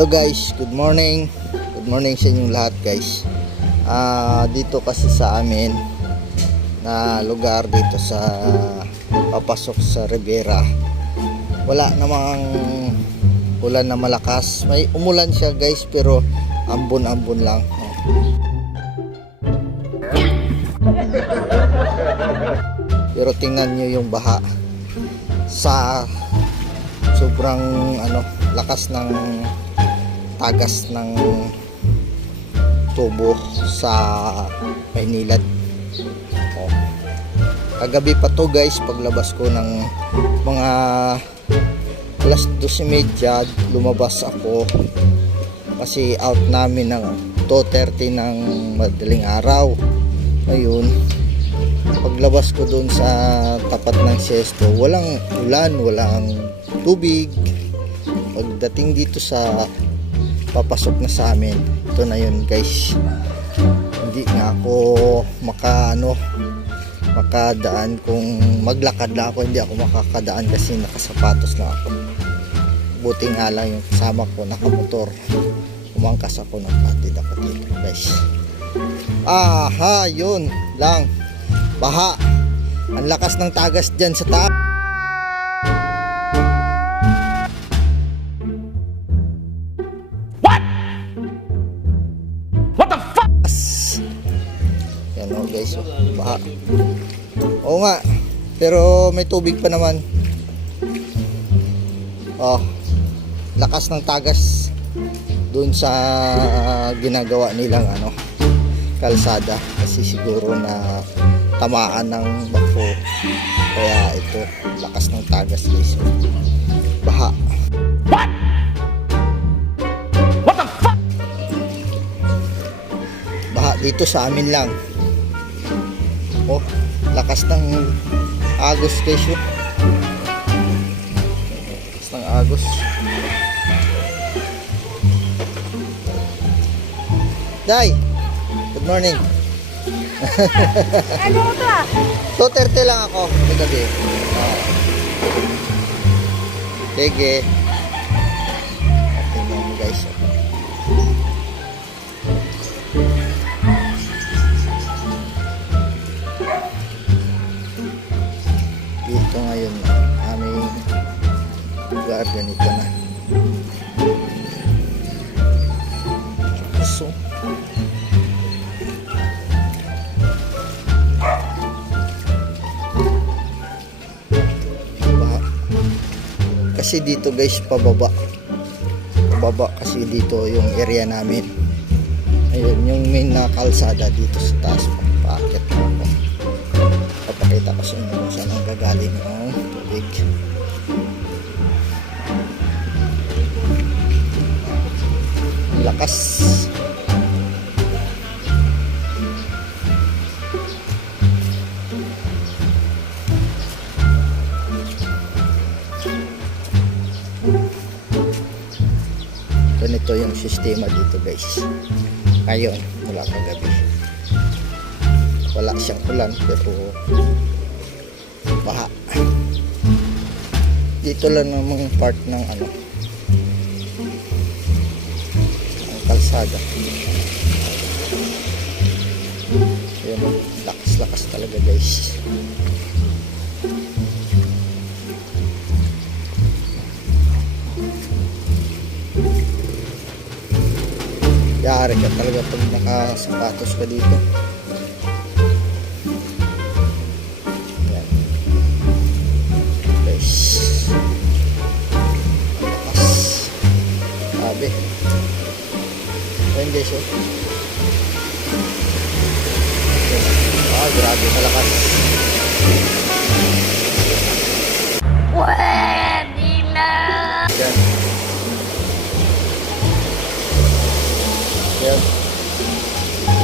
Hello guys, good morning. Good morning sa inyong lahat guys. Ah, dito kasi sa amin na lugar dito sa papasok sa Rivera. Wala namang ulan na malakas. May umulan siya guys pero ambon-ambon lang. Pero tingnan nyo yung baha sa sobrang ano lakas ng tagas ng tubo sa Maynilad. Oh. Kagabi pa to guys paglabas ko ng mga alas 12.30 lumabas ako kasi out namin ng 2.30 ng madaling araw. Ngayon, paglabas ko doon sa tapat ng sesto, walang ulan, walang tubig. Pagdating dito sa papasok na sa amin, ito na yun guys. Hindi nga ako maka ano, makadaan kung maglakad na ako, hindi ako makakadaan kasi nakasapatos na ako. Buti nga lang yung kasama ko nakamotor. Umangkas ako ng patid ako dito guys. Aha, yun lang. Baha. Ang lakas ng tagas dyan sa taas. Oo nga, pero may tubig pa naman. Oh, lakas ng tagas doon sa ginagawa nilang ano, kalsada. Kasi siguro na tamaan ng bako. Kaya ito lakas ng tagas guys. Baha. Baha dito sa amin lang oh lakas ng agos oh. lakas ng agos Day, good morning. Ano to? 2.30 lang ako sa gabi. Oo. Sige. Ganito na. So, baha. Kasi dito guys pababa. Pababa kasi dito yung area namin. Ayun yung main na kalsada dito sa taas paakyat na ako. Papakita ko sa inyo kung saan ang gagaling ang tubig. Lakas. ganito yung sistema dito guys. Ngayon mula kagabi wala siyang ulan pero baha. Dito lang namang part ng ano kalsada yun lakas lakas talaga guys Yari ka talaga pag nakasapatos ka dito.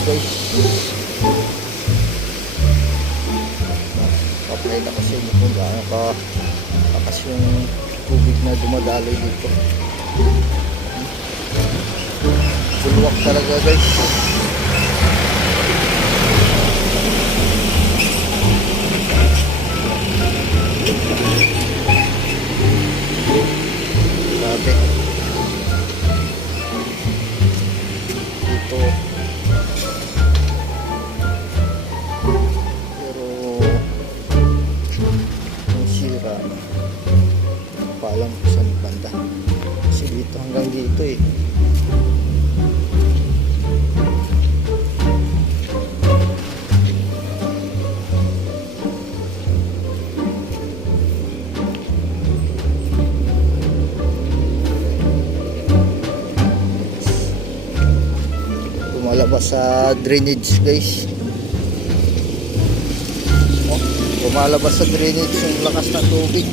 Guys. Papakita ko sa inyo kung gaano ka lakas yung tubig na dumadaloy dito. Bulwak talaga guys. Lumalabas sa drainage guys. Oh, lumalabas sa drainage yung lakas ng tubig.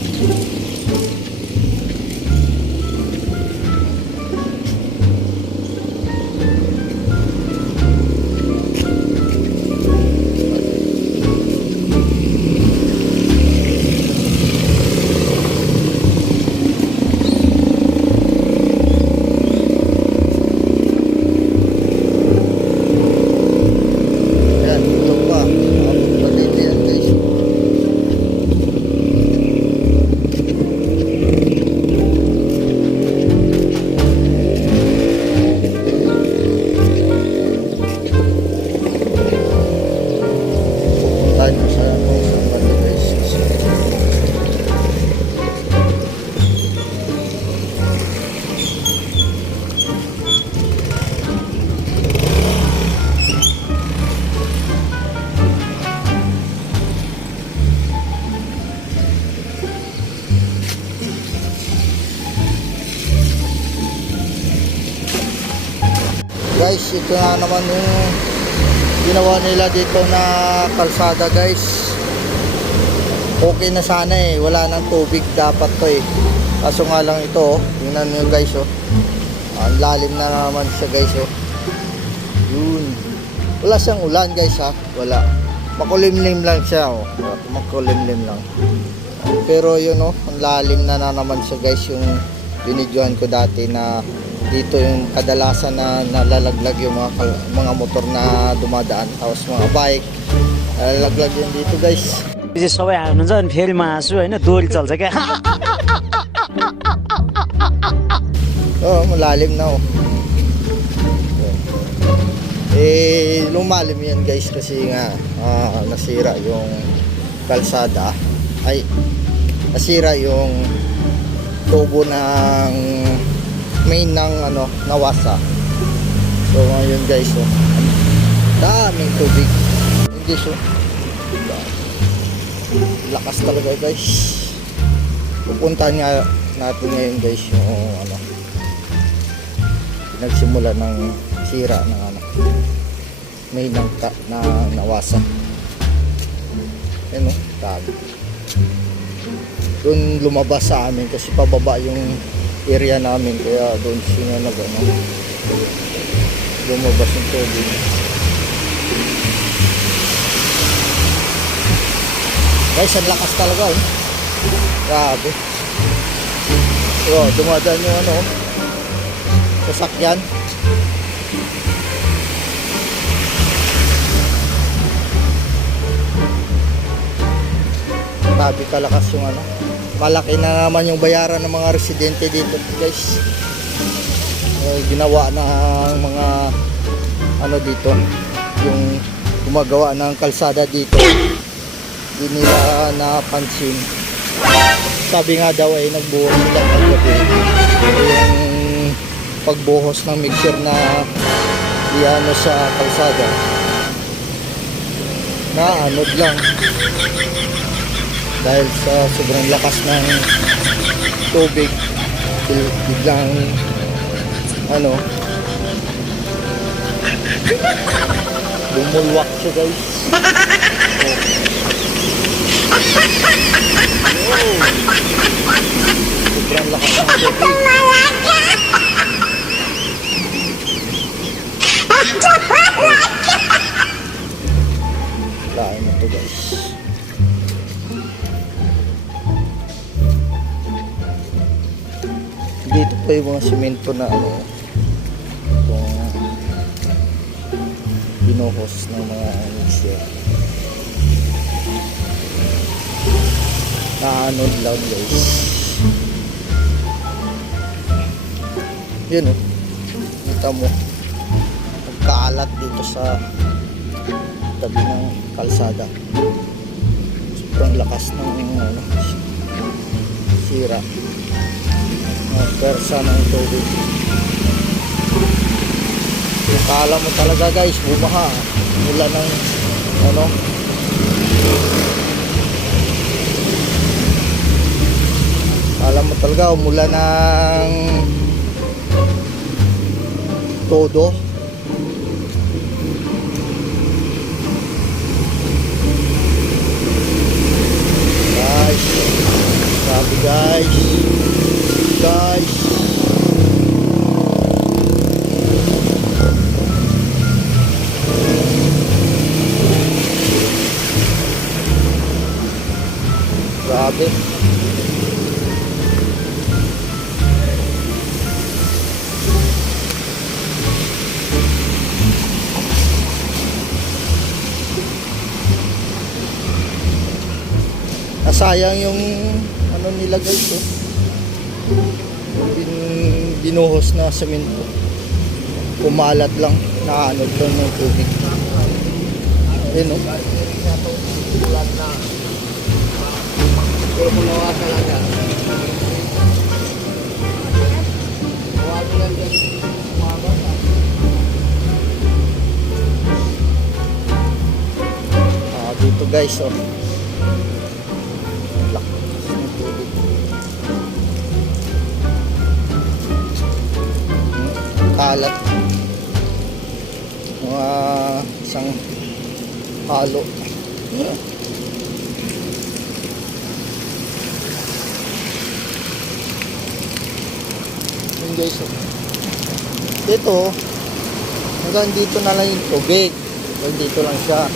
Ito na naman yung ginawa nila dito na kalsada guys. Okay na sana eh. Wala nang tubig dapat to eh. Kaso nga lang ito oh. Tingnan nyo guys oh. Ang lalim na naman siya guys oh. Yun. Wala siyang ulan guys ha. Wala. Makulimlim lang siya oh. Makulimlim lang. Pero yun oh. Ang lalim na, na naman siya guys yung binidyohan ko dati na dito yung kadalasan na nalalaglag yung mga, kal- mga motor na dumadaan tapos mga bike nalalaglag yun dito guys पछि सबै हाल्नुहुन्छ अनि फेरि म हाँसु होइन दोहोरी चल्छ क्या Oo, malalim na oh. Eh, lumalim yan guys kasi nga ah, nasira yung kalsada. Ay, nasira yung tubo ng main ng ano, nawasa. So ngayon guys, oh, daming tubig. Hindi so. Lakas talaga guys. Pupuntahan nga natin ngayon guys yung ano, nagsimula ng sira ng ano may nang ta- na nawasa ano tabi doon lumabas sa amin kasi pababa yung area namin kaya doon sino nag ano lumabas yung tubig. Guys ang lakas talaga eh. Grabe. Oh, dumadaan yung ano sasakyan. Grabe kalakas yung ano malaki na naman yung bayaran ng mga residente dito guys. Eh, ginawa ng mga ano dito yung gumagawa ng kalsada dito. Hindi nila napansin. Sabi nga daw ay nagbuhos sila kagabi yung pagbuhos ng mixer na iano sa kalsada na anod lang dahil sa sobrang lakas ng tubig biglang ano bumulwak siya guys. Oh. sobrang lakas ng tubig pa yung mga simento na ano. Itong binuhos ng mga mixer. Naanod lang guys. Yun oh. Kita mo. Nagkaalat dito sa tabi ng kalsada. Sobrang lakas ng ano, sira oh, persa ng tubig. Kala mo talaga guys bumaha. Mula ng ano? Kala mo talaga mula ng todo. Guys sabi guys guys grabe nasayang yung ano nila guys eh. Bin, binuhos na semento. Kumalat lang. Naanod lang ng tubig. Ayun oh. Ah, dito guys oh. Kalat. Mga isang halo. Yun guys. Dito, hanggang dito na lang yung tubig. Hanggang dito lang siya.